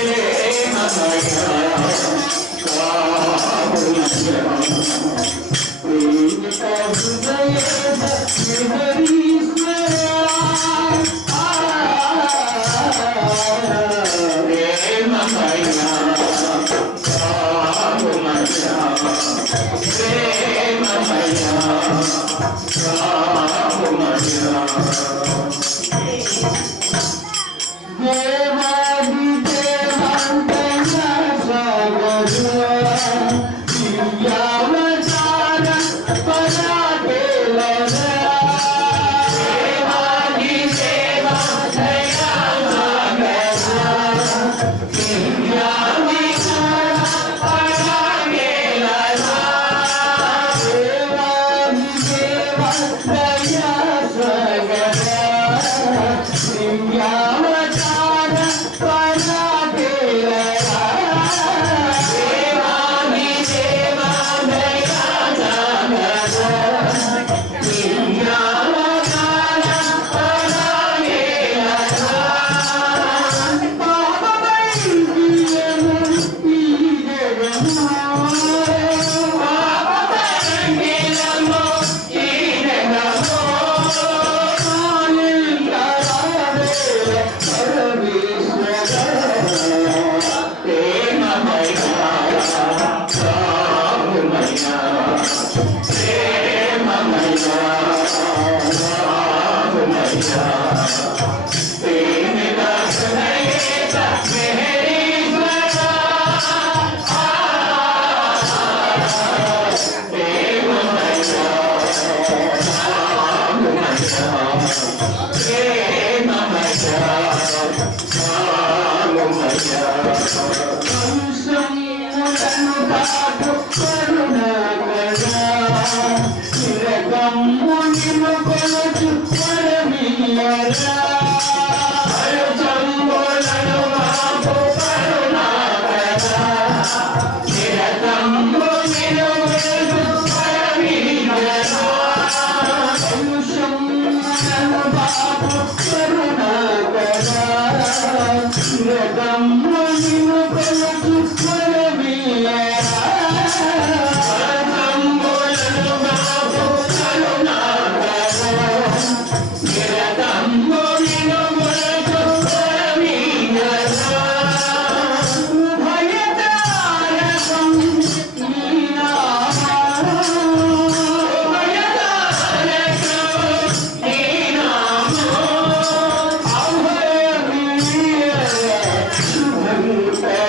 Thank you.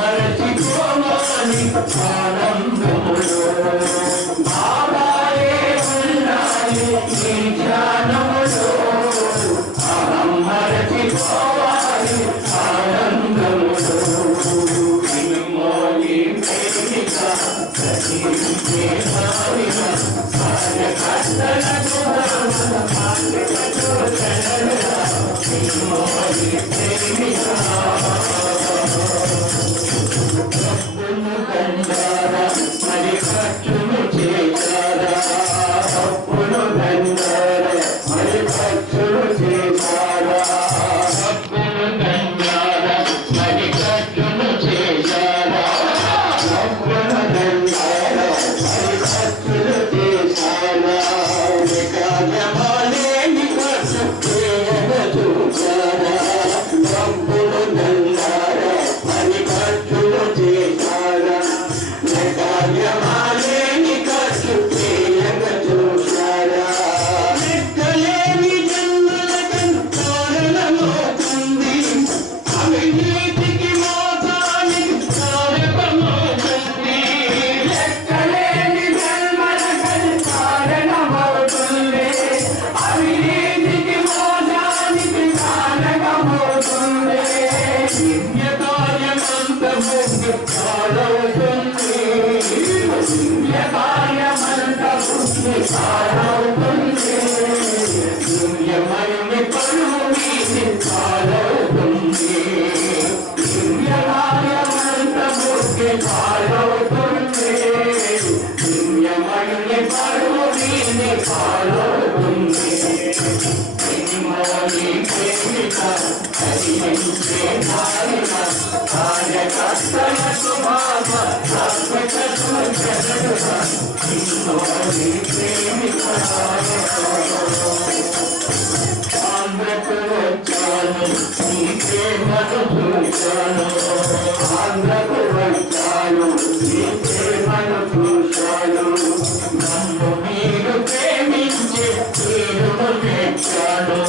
మరచిపోవాలి ఆనందములో బాబాయే ఉన్నాయి ఈ ధ్యానములో మరచిపోవాలి ఆనందములో మోని ప్రేమిక ప్రతించే భావిక కార్యకర్తలకు మోని ప్రేమిక తప్పును కండారా మరి ఖర్చును చేశారా తప్పును కండారా మరి ఖర్చును చేశారా తప్పును కండారా మరి ఖర్చును చేశారా తప్పును కండారా మరి ఖర్చును చేశారా కార్యమాలేని ఖర్చు చేయగా చూశారా తప్పును కండారా మరి ఖర్చును చేశారా కార్యమాలేని ఖర్చు చేయగా చూశారా లెక్కలేని జన్మలకు కారణమవుతుంది అవినీతికి మోసానికి కారణమవుతుంది లెక్కలేని జన్మలకు కారణమవుతుంది అవినీతికి మోసానికి కారణమవుతుంది దివ్యకార్యమంత ముఖ్య కాలవుతుంది దివ్యకార్యమంత ముఖ్య కాలవుతుంది దివ్యమయుని పరువు మీది కాలవుతుంది దివ్యకార్యమంత ముఖ్య కాలవుతుంది దివ్యమయుని పరువు మీది కాలవుతుంది మోని ప్రేమిక హరించే భావిక కార్యకర్తలకు బాబ శాశ్వతకు జగదుక మోని ప్రేమిక ఆంధ్రకు వచ్చాను నీ ప్రేమను చూశాను ఆంధ్రకు వచ్చాను నీ ప్రేమను చూశాను నన్ను మీరు ప్రేమించే తీరును తెచ్చాను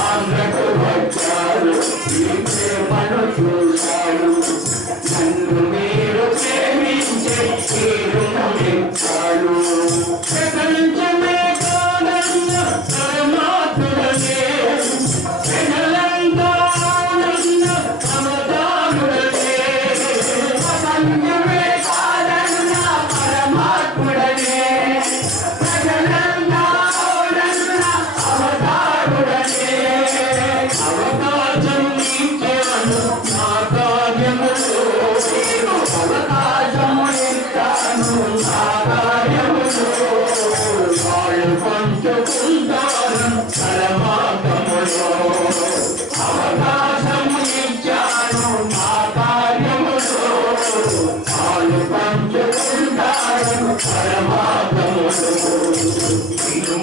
ఆంధ్రకు వచ్చాను నీ ప్రేమను చూశాను నన్ను మీరు ప్రేమించే తీరును తెచ్చాను ప్రపంచమే కాదన్న పరమాత్ముడనే ప్రజలంతా ఆనంద సమతాముడనే ప్రపంచమే కాదన్న పరమాత్ముడనే ప్రజలంతా ఆనంద అవతారుడనే అవకాశం ఇచ్చాను నా కార్యములో అవకాశం ఇచ్చాను నా కార్యములో వాళ్ళు పంచుకుంటాను పరమాత్మలో అవకాశం ఇచ్చాను నా కార్యములో వాళ్ళు పంచుకుంటాను పరమాత్మలో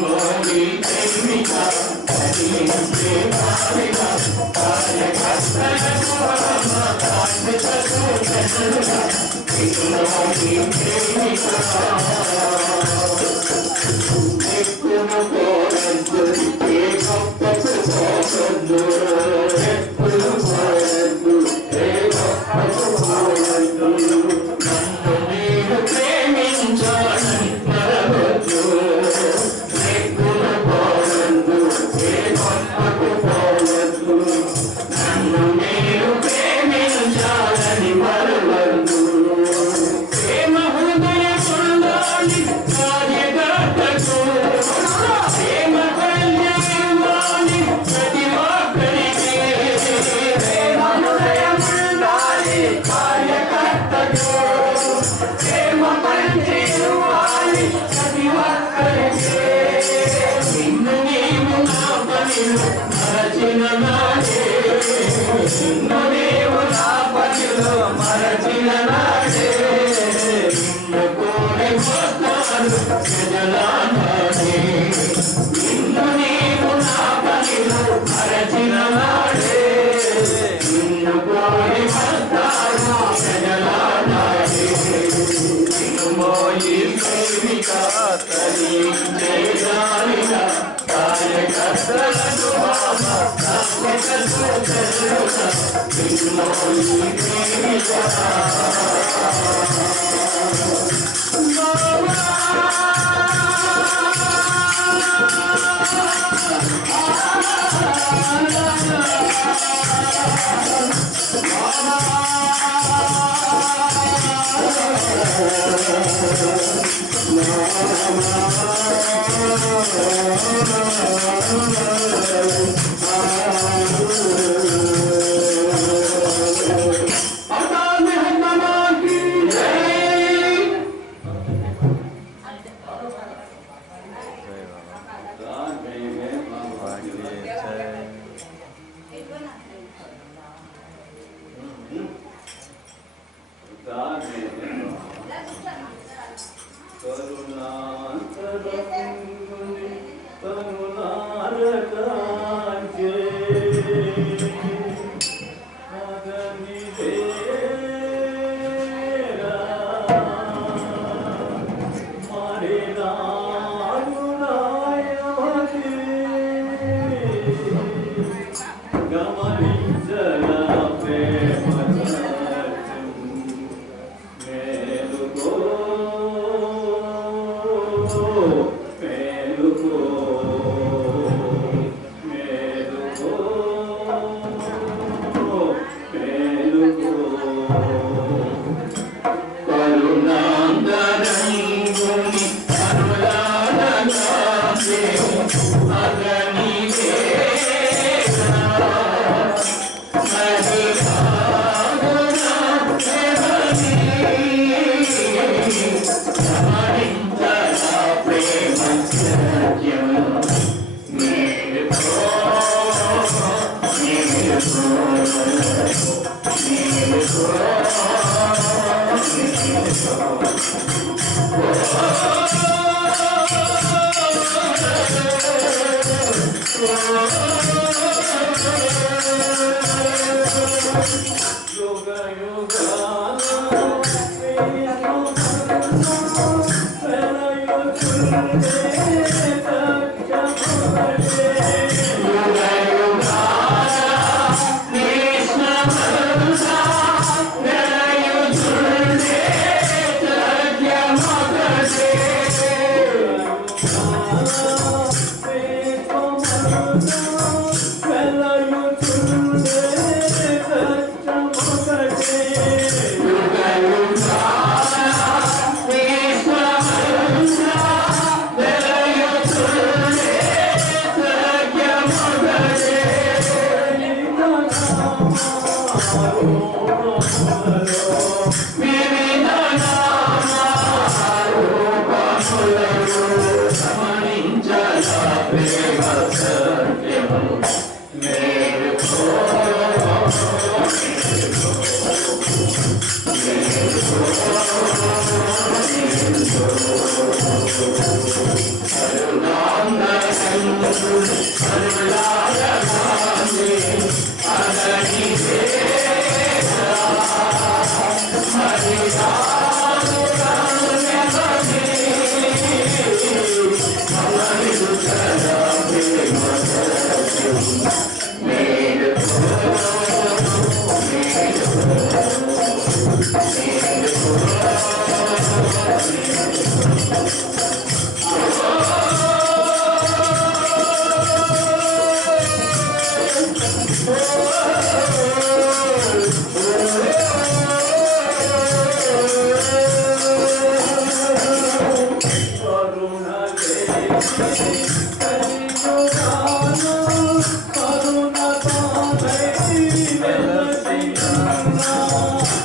మోని ప్రేమిక హరించే భావిక కార్యకర్తలకు కార్మికకు జగదుక మోని ప్రేమిక ఎక్కువ పోరద్దు ఏ గొప్పకు పోవద్దు ఎప్పుడు పోరద్దు ఏ గొప్పకు పోవద్దు నన్ను మీరు ప్రేమించాలని మరవద్దు ఎక్కువ పోవద్దు ఏ గొప్పకు పోవద్దు నన్ను మీరు ప్రేమించాలని మరవద్దు ప్రేమ హృదయ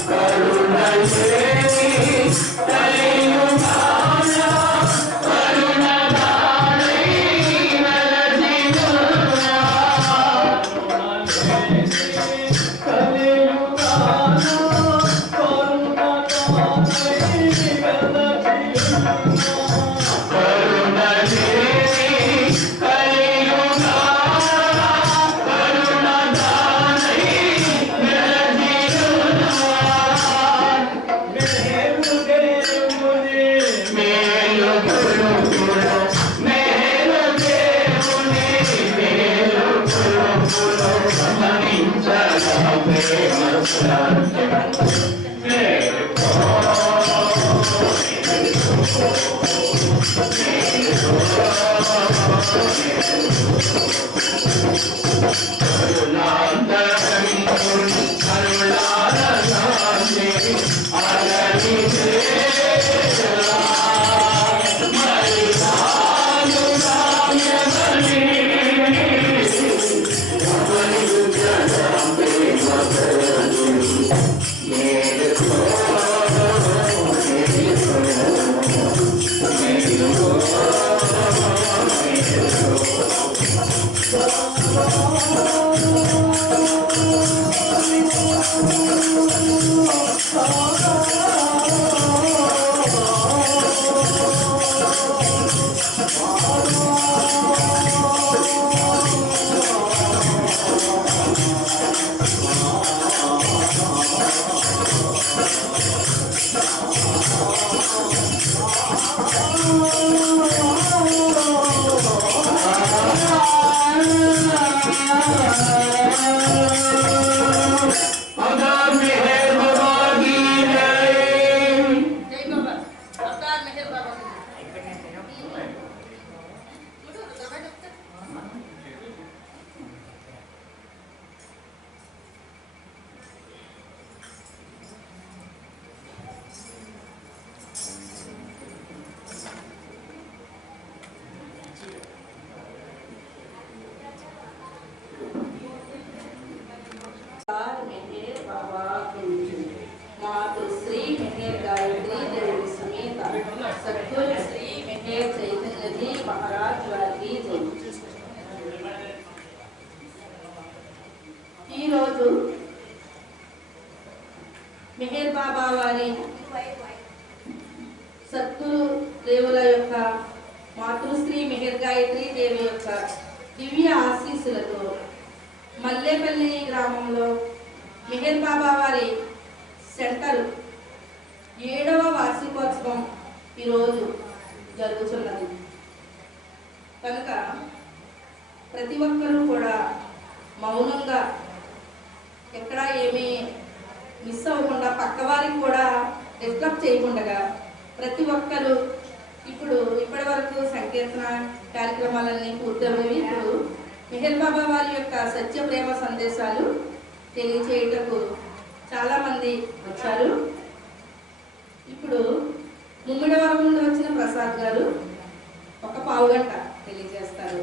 కరుణ मातुश्री मेहर गायत्री देवी समेत सद्गुरु श्री मेहर चैतन्य जी महाराज वारी जय। ఈ రోజు మెహర్ బాబా వారి సద్గురు దేవుల యొక్క మాతృశ్రీ మెహర్ గాయత్రి దేవి యొక్క దివ్య ఆశీస్సులతో మల్లేపల్లి గ్రామంలో మెహర్ బాబా వారి సెంటర్ 7వ వార్షికోత్సవం ఈరోజు జరుగుతున్నది కనుక ప్రతి ఒక్కరూ కూడా మౌనంగా ఎక్కడ ఏమీ మిస్ అవ్వకుండా పక్కవారికి కూడా డిస్టర్బ్ చేయకుండా ప్రతి ఒక్కరూ ఇప్పటి వరకు సంకీర్తన కార్యక్రమాలన్నీ పూర్తయినవి. ఇప్పుడు మెహర్ బాబా వారి యొక్క సత్య ప్రేమ సందేశాలు తెలియచేయటకు చాలామంది వచ్చారు. ఇప్పుడు ముమ్మిడివరం నుండి వచ్చిన ప్రసాద్ గారు ఒక పావుగంట తెలియజేస్తారు.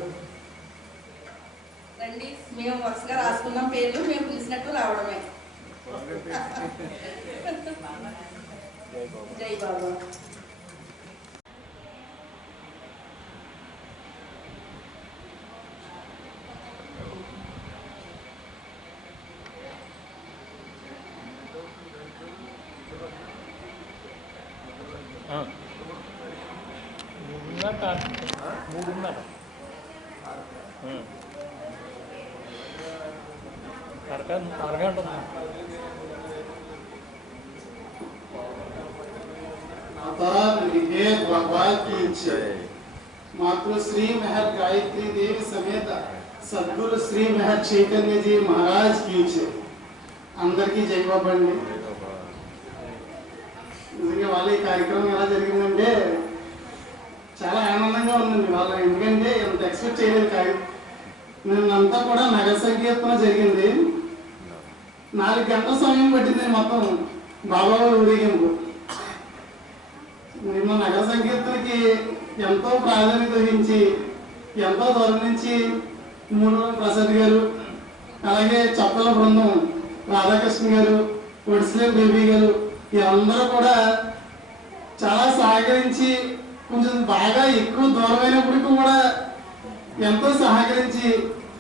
రండి, మేము వరుసగా రాసుకున్నాం పేర్లు, మేము పిలిచినట్టు రావడమే. జై బాబా. అరగంట मातृश्री मेहर गायत्री देवी समेत सद्गुरु श्री मेहर चैतन्य जी महाराज की अंदर की जय बाबा अंडी. నిజంగా వాళ్ళ ఈ కార్యక్రమం ఎలా జరిగిందంటే చాలా ఆనందంగా ఉందండి. వాళ్ళ ఎందుకంటే ఎంత ఎక్స్పెక్ట్ చేయలేదు. నిన్నంతా కూడా నగర సంకీర్తన జరిగింది. 4 గంటల సమయం పట్టింది మొత్తం బాబా ఊరేగింపు. నిన్న నగర సంకీర్తనకి ఎంతో ప్రాధాన్యత వహించి ఎంతో దూరం నుంచి మూడవరం ప్రసాద్ గారు, అలాగే చప్పల బృందం రాధాకృష్ణ గారు, ఒడిసిలే బేబీ గారు వీళ్ళందరూ కూడా చాలా సహకరించి కొంచెం బాగా ఎక్కువ దూరమైనప్పటికీ కూడా ఎంతో సహకరించి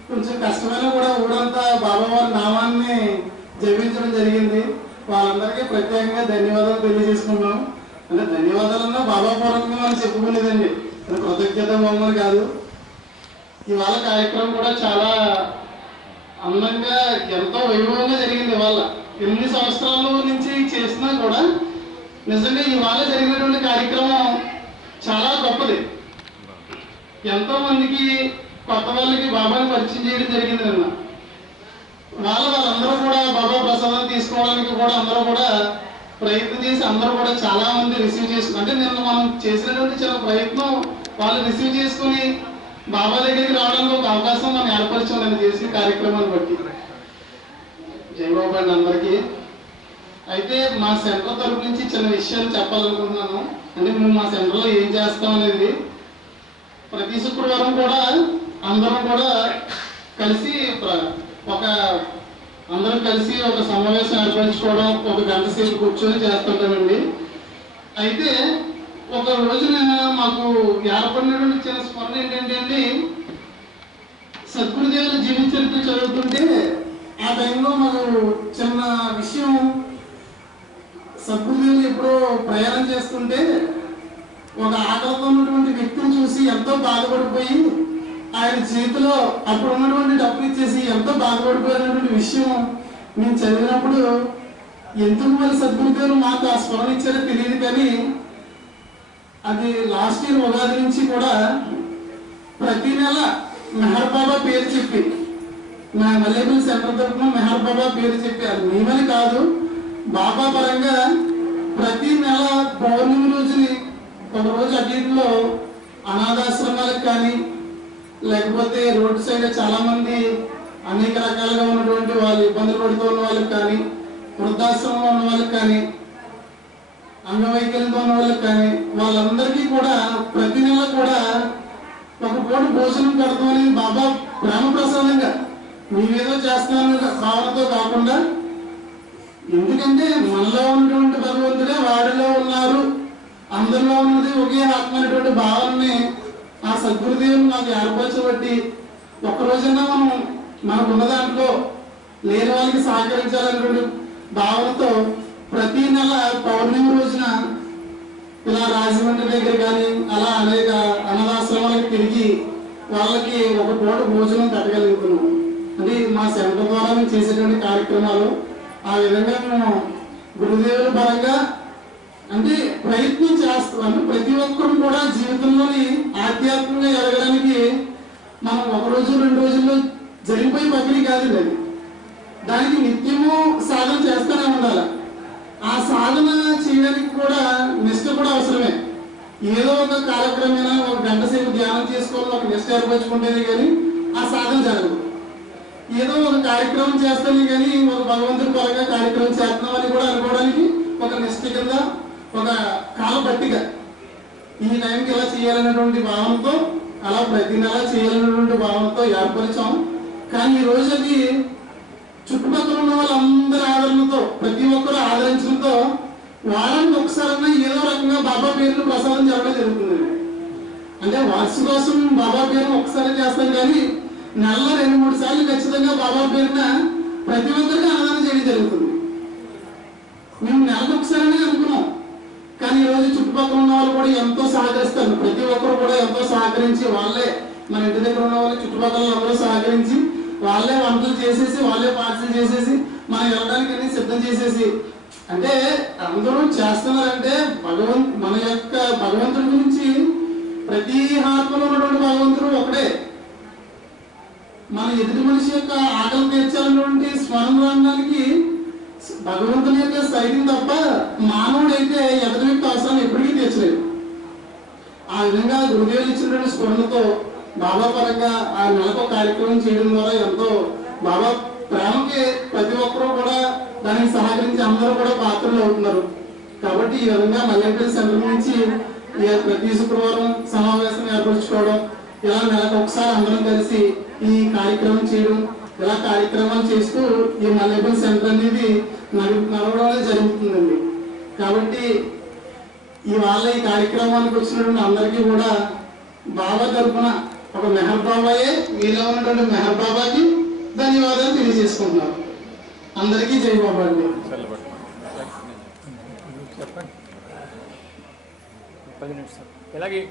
కొంచెం కష్టమైన కూడా ఊరంతా బాబావారి నామాన్ని జపించడం జరిగింది. వాళ్ళందరికీ ప్రత్యేకంగా ధన్యవాదాలు తెలియజేసుకున్నాం. అంటే ధన్యవాదాలన్నా బాబా పూర్వకంగా మనం చెప్పుకునేదండి, కృతజ్ఞత మమ్మల్ని కాదు. ఇవాళ కార్యక్రమం కూడా చాలా అందంగా ఎంతో వైభవంగా జరిగింది. ఇవాళ ఎన్ని సంవత్సరాల నుంచి చేసినా కూడా నిజంగా ఇవాళ జరిగినటువంటి కార్యక్రమం చాలా గొప్పది. ఎంతో మందికి కొత్త వాళ్ళకి బాబాని పరిచయం చేయడం జరిగింది. నిన్న వాళ్ళందరూ కూడా బాబా ప్రసాదం తీసుకోవడానికి కూడా అందరూ కూడా ప్రయత్నం చేసి అందరూ కూడా చాలా మంది రిసీవ్ చేసుకుని, అంటే నిన్న మనం చేసినటువంటి చిన్న ప్రయత్నం వాళ్ళు రిసీవ్ చేసుకుని బాబా దగ్గరికి రావడానికి ఒక అవకాశం మనం ఏర్పరచాం నేను చేసిన కార్యక్రమాన్ని బట్టి. జై బాబా అండి అందరికీ. అయితే మా సెంటర్ తరపు నుంచి చిన్న విషయాలు చెప్పాలనుకుంటున్నాను. అంటే మేము మా సెంటర్లో ఏం చేస్తాం అనేది. ప్రతి శుక్రవారం కూడా అందరం కూడా కలిసి అందరం కలిసి ఒక సమావేశం ఏర్పరచుకోవడం, ఒక గంట సేపు కూర్చొని చేస్తుంటామండి. అయితే ఒక రోజున మాకు ఏర్పడినటువంటి చిన్న స్మరణ ఏంటంటే అండి, సద్గురుదేవుల జీవిత చరిత్ర చదువుతుంటే ఆ టైంలో మాకు చిన్న విషయం, సద్గురుదేవులు ఎప్పుడో ప్రయాణం చేస్తుంటే ఒక ఆకలితో ఉన్నటువంటి వ్యక్తిని చూసి ఎంతో బాధపడిపోయి ఆయన చేతిలో అప్పుడు ఉన్నటువంటి డబ్బులు ఇచ్చేసి ఎంతో బాధపడిపోయినటువంటి విషయం మేము చదివినప్పుడు ఎందుకు మరి సద్గురుదేవులు మాకు ఆ స్మరణ ఇచ్చారో తెలియదు. కానీ అది లాస్ట్ ఇయర్ ఉగాది నుంచి కూడా ప్రతి నెల మెహర్ బాబా పేరు చెప్పి, మా మల్లేపల్లి సెంటర్ తరఫున మెహర్ బాబా పేరు చెప్పి, అది మేమని కాదు, బాబా పరంగా ప్రతి నెల పౌర్ణమి రోజుని ఒక రోజు అన్నింటిలో అనాథాశ్రమాలకు కానీ, లేకపోతే రోడ్డు సైడ్ చాలా మంది అనేక రకాలుగా ఉన్నటువంటి వాళ్ళు ఇబ్బందులు పడుతూ ఉన్న వాళ్ళకి కానీ, వృద్ధాశ్రమంలో ఉన్న వాళ్ళకి కానీ, అంగవైకల్యంతో ఉన్న వాళ్ళకి కానీ, వాళ్ళందరికీ కూడా ప్రతి నెల కూడా ఒక పూట భోజనం పెడతామని బాబా ప్రేమ ప్రసాదంగా మేమేదో చేస్తున్నాను భావనతో కాకుండా, ఎందుకంటే మనలో ఉన్నటువంటి భగవంతుడే వాడిలో ఉన్నారు, అందరిలో ఉన్నది ఒకే ఆత్మ అనేటువంటి భావనని ఆ సద్గురుదేవుని నాకు ఏర్పరచబట్టి ఒక్కరోజన్నా మనకున్న దాంట్లో లేని వాళ్ళకి సహకరించాలనేటువంటి భావనతో ప్రతి నెల పౌర్ణమి రోజున ఇలా రాజమండ్రి దగ్గర కానీ అలా అనేక అనాథాశ్రమాలకు తిరిగి వాళ్ళకి ఒక పూట భోజనం పెట్టగలుగుతున్నాం. అది మా సెంటర్ ద్వారా మేము చేసేటువంటి కార్యక్రమాలు. ఆ విధంగా మేము గురుదేవుల పరంగా అంటే ప్రయత్నం చేస్తాము. ప్రతి ఒక్కరు కూడా జీవితంలోని ఆధ్యాత్మికంగా ఎదగడానికి మనం ఒక రోజు 2 రోజుల్లో జరిగిపోయి పక్కన కాదండి. అది దానికి నిత్యము సాధన చేస్తూనే ఉండాలి. ఆ సాధన చేయడానికి కూడా నిష్ట కూడా అవసరమే. ఏదో ఒక కాలక్రమేణా ఒక గంట సేపు ధ్యానం చేసుకోవాలి, ఒక నిష్ట ఏర్పరచుకుంటేనే కానీ ఆ సాధన జరగదు. ఏదో ఒక కార్యక్రమం చేస్తానే కానీ ఒక భగవంతుడి పరంగా కార్యక్రమం చేస్తున్నామని కూడా అనుకోవడానికి ఒక నిష్ట కింద ఒక కాల పట్టిక, ఈ టైంకి ఇలా చేయాలనేటువంటి భావనతో అలా ప్రతి నెల చేయాలనేటువంటి భావనతో ఏర్పరిచాం. కానీ ఈ రోజు అది చుట్టుపక్కల ఉన్న వాళ్ళందరి ఆదరణతో, ప్రతి ఒక్కరు ఆదరించడంతో వారానికి ఒకసారన్నా ఏదో రకంగా బాబా పేరును ప్రసాదం జరగడం జరుగుతుంది. అంటే వార్షికోసం బాబా పేరును ఒకసారి చేస్తాం, కానీ నెలలో 2-3 సార్లు ఖచ్చితంగా బాబా పేరున ప్రతి ఒక్కరికి అన్నదానం చేయడం జరుగుతుంది. మేము నెలకు ఒకసారనే అనుకున్నాం, కానీ ఈరోజు చుట్టుపక్కల ఉన్న వాళ్ళు కూడా ఎంతో సహకరిస్తారు. ప్రతి ఒక్కరు కూడా ఎంతో సహకరించి వాళ్ళే, మన ఇంటి దగ్గర ఉన్న వాళ్ళు చుట్టుపక్కల అందరూ సహకరించి వాళ్ళే వంటలు చేసేసి, వాళ్ళే పార్సల్ చేసేసి మనం వెళ్ళడానికి అన్ని సిద్ధం చేసేసి, అంటే అందరూ చేస్తున్నారంటే మన యొక్క భగవంతుడి గురించి ప్రతి ఆత్మలో ఉన్నటువంటి భగవంతుడు ఒకడే. మన ఎదుటి మనిషి యొక్క ఆకలి తీర్చాలన్నటువంటి స్మరణ రంగానికి భగవంతుని యొక్క సైతం తప్ప మానవుడైతే ఎదుటి వ్యక్తి అవసరాన్ని ఎప్పటికీ తీర్చలేదు. ఆ విధంగా గురుదేవులు ఇచ్చినటువంటి స్మరణతో బాబా పరంగా ఆ నెలకు కార్యక్రమం చేయడం ద్వారా ఎంతో బాబా ప్రేమకి ప్రతి ఒక్కరూ కూడా దానికి సహకరించి అందరూ కూడా పాత్రలు అవుతున్నారు. కాబట్టి ఈ విధంగా మల్లేపల్లి సెంటర్ నుంచి ప్రతి శుక్రవారం సమావేశం ఏర్పరచుకోవడం, ఇలా నెలకు ఒకసారి అందరం కలిసి ఈ కార్యక్రమం చేయడం, ఇలా కార్యక్రమాలు చేస్తూ ఈ మల్లేపల్లి సెంటర్ అనేది నడవడం జరుగుతుందండి. కాబట్టి ఇవాళ ఈ కార్యక్రమానికి వచ్చినటువంటి అందరికీ కూడా బాబా తరఫున ఒక మెహర్ బాబాయే మీలో ఉన్నటువంటి మెహర్ బాబాకి ధన్యవాదాలు తెలియజేసుకుంటున్నాను. అందరికీ జై బాబా అండి. ఇలాగే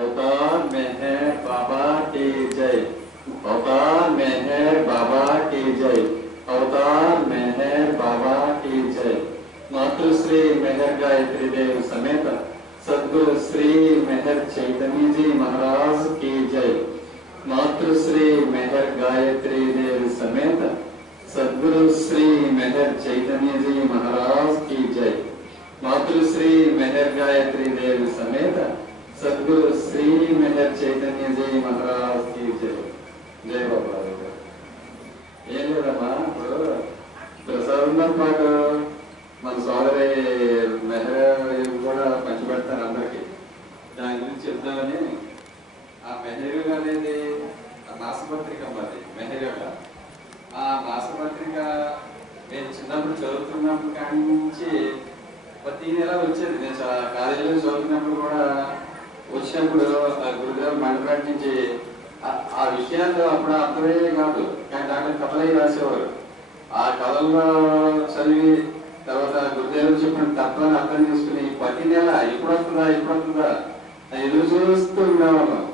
अवतार मेहर बाबा की जय, अवतार मेहर बाबा की जय, अवतार मेहर बाबा की जय। मातृश्री मेहर गायत्री देव समेत सद्गुरु श्री मेहर चैतन्य जी महाराज की जय। मातृश्री मेहर गायत्री देव समेत सद्गुरु श्री मेहर चैतन्य जी महाराज की जय। मातृश्री मेहर गायत्री देव समेत सद्गुरु श्री मेहर चैतन्य जी महाराज की जय। ప్రతి నెల వచ్చేది. నేను కాలేజీలో చదువుతున్నప్పుడు కూడా వచ్చినప్పుడు ఆ గురుదేవ మండపేట నుంచి ఆ విషయాలు అప్పుడు అర్థమయ్యే కాదు, కానీ దాంట్లో కథలే రాసేవారు. ఆ కథల్లో చదివి తర్వాత గురుదేవులు చెప్పిన తత్వాన్ని అర్థం చేసుకుని ప్రతి నెల ఎప్పుడు వస్తుందా ఎదురు చూస్తూ ఉండేవాళ్ళం.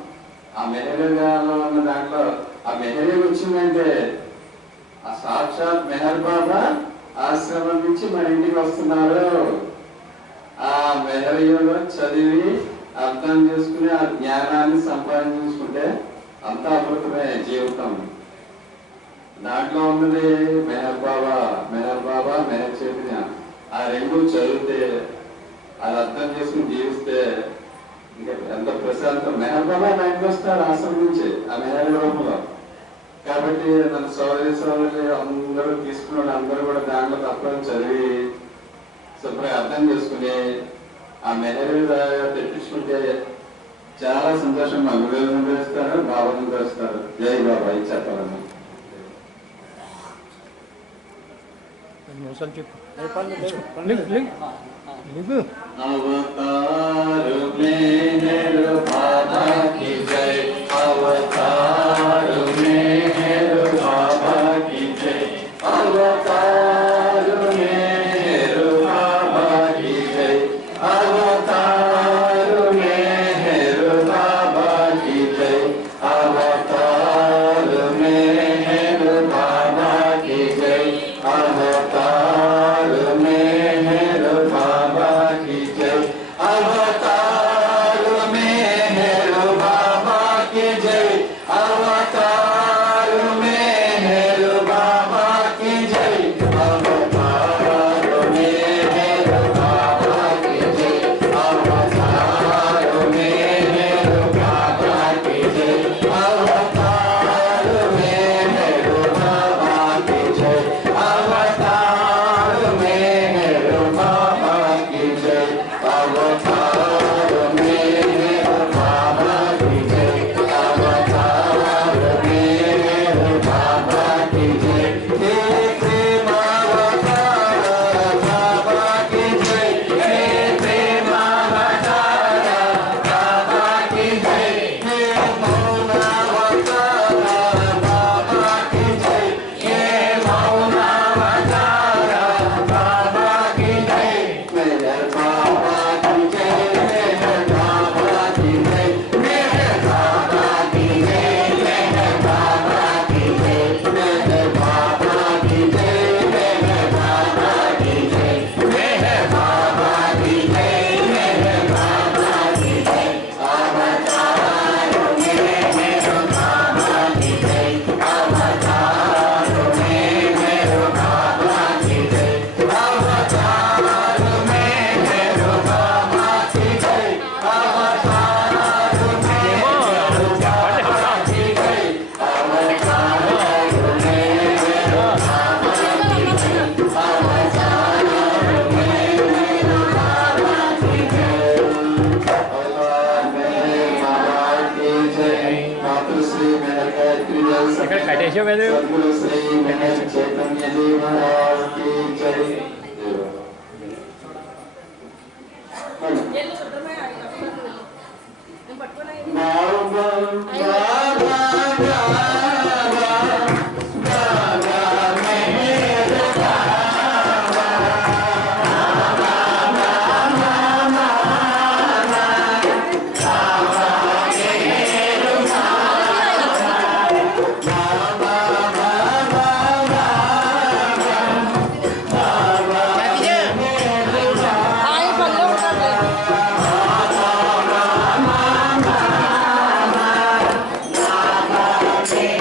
ఆ మెహర్లో ఉన్న దాంట్లో ఆ మెహరే వచ్చిందంటే ఆ సాక్షాత్ మెహర్ బాబా ఆశ్రమం నుంచి మన ఇంటికి వస్తున్నారు. ఆ మెహర్లో చదివి అర్థం చేసుకుని ఆ జ్ఞానాన్ని సంపాదించుకుంటే అంతా అమృతమే జీవితం. దాంట్లో ఉన్నది మెహర్ బాబా మెహర్ చైతన్య. ఆ రెండు చదివితే అది అర్థం చేసుకుని జీవిస్తే ఇంకా ఎంత ప్రశాంతం. మెహర్ బాబా బయటకు వస్తారు ఆశ్రమం నుంచి ఆ మెహర్ రూపంలో. కాబట్టి మన సోదరి అందరూ తీసుకున్న అందరూ కూడా దాంట్లో తప్పని చదివి శుభ్రంగా అర్థం చేసుకుని ఆ మెహర్ తెప్పించుకుంటే చాలా సంతోషం. మా గురువులను తెలుస్తారు, బాబాను తెలుస్తారు. జై బాబా ఇది చెప్పాలన్నా. अवतार मेहर बाबा की जय, अवतार मेहर बाबा की जय, अवतार मेहर बाबा की जय, अवतार मेहर बाबा की जय, अवतार मेहर बाबा की जय, अवतार मेहर बाबा की जय, अवतार मेहर बाबा की जय, अवतार मेहर बाबा की जय, अवतार मेहर बाबा की जय, अवतार मेहर बाबा की जय, अवतार मेहर बाबा की जय, अवतार मेहर बाबा की जय, अवतार मेहर बाबा की जय, अवतार मेहर बाबा की जय, हे प्रेम अवतार बाबा की जय, हे प्रेम अवतार बाबा की जय, हे मौन अवतार बाबा की जय, हे मौन अवतार बाबा की जय, मेहर बाबा की जय, मेहर बाबा की जय, मेहर बाबा की जय, मेहर बाबा की जय, मेहर बाबा की जय, मेहर बाबा की जय, मेहर बाबा की जय, मेहर बाबा की जय, अवतार मेहर बाबा की जय, अवतार मेहर बाबा की जय, अवतार मेहर बाबा की जय, अवतार मेहर बाबा की जय, अवतार मेहर बाबा की जय, अवतार मेहर बाबा की जय, अवतार मेहर बाबा की जय, मातृश्री मेहर गायत्री जय, ఇక్కడ కట్టేసావు కదా सद्गुरु श्री मेहर चैतन्य जी महाराज की जय। ఎల్లు శుభ్రమే ఆడి అప్పుడు నేను పట్టుకున్నా बाबा बाबा बाबा मेहर ఆయన పనిలో ఉంటాడు बाबा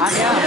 आ गया।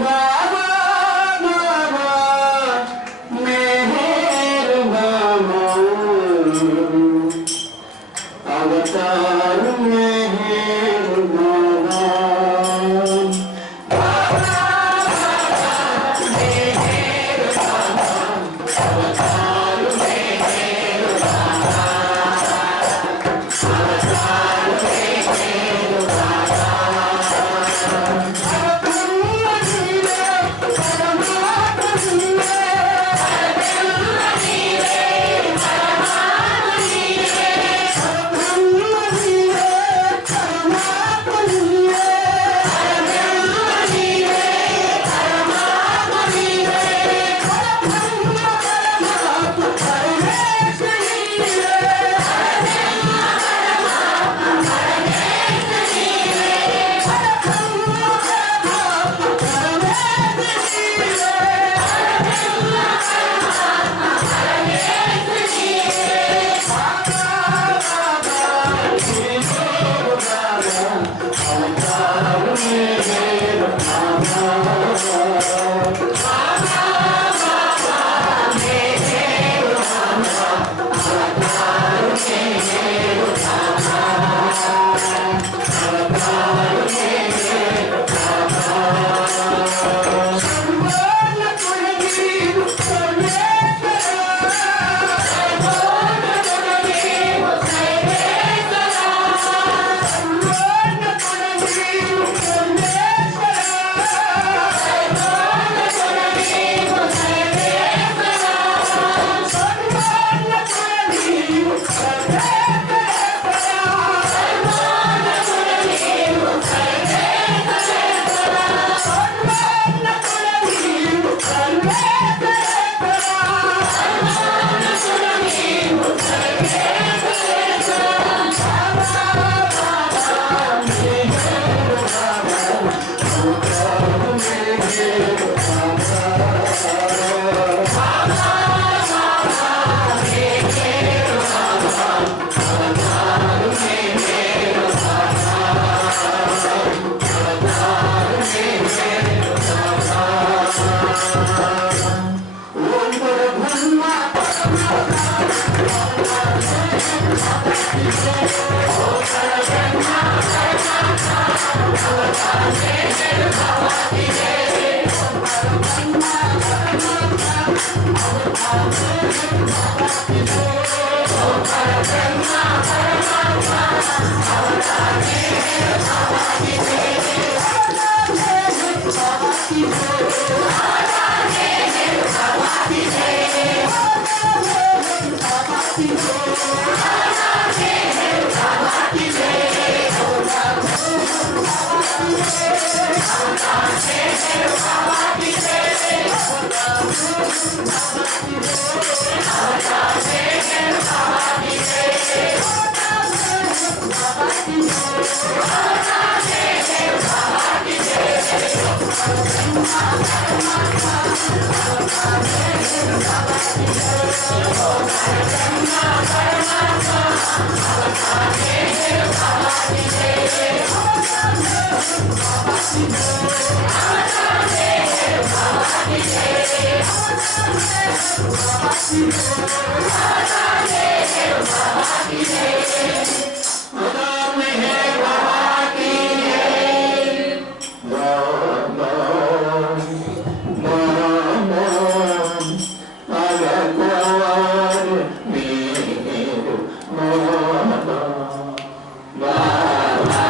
बाबा बाबा मेहर बाबा अवतार मेहर बाबा Baba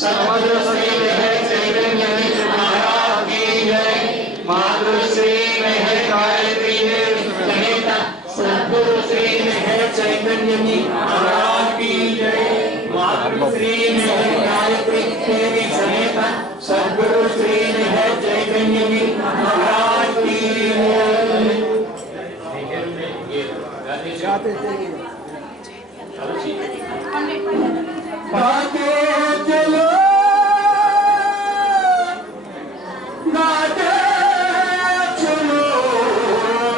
सर्वश्री मेहर चैतन्य महाराज की जय। मातृश्री मेहर गायत्री समेत सद्गुरु श्री मेहर चैतन्य महाराज की जय। मातृश्री मेहर गायत्री देवी समेत सद्गुरु श्री मेहर चैतन्य महाराज की जय। गाते चलो गाते चलो चलो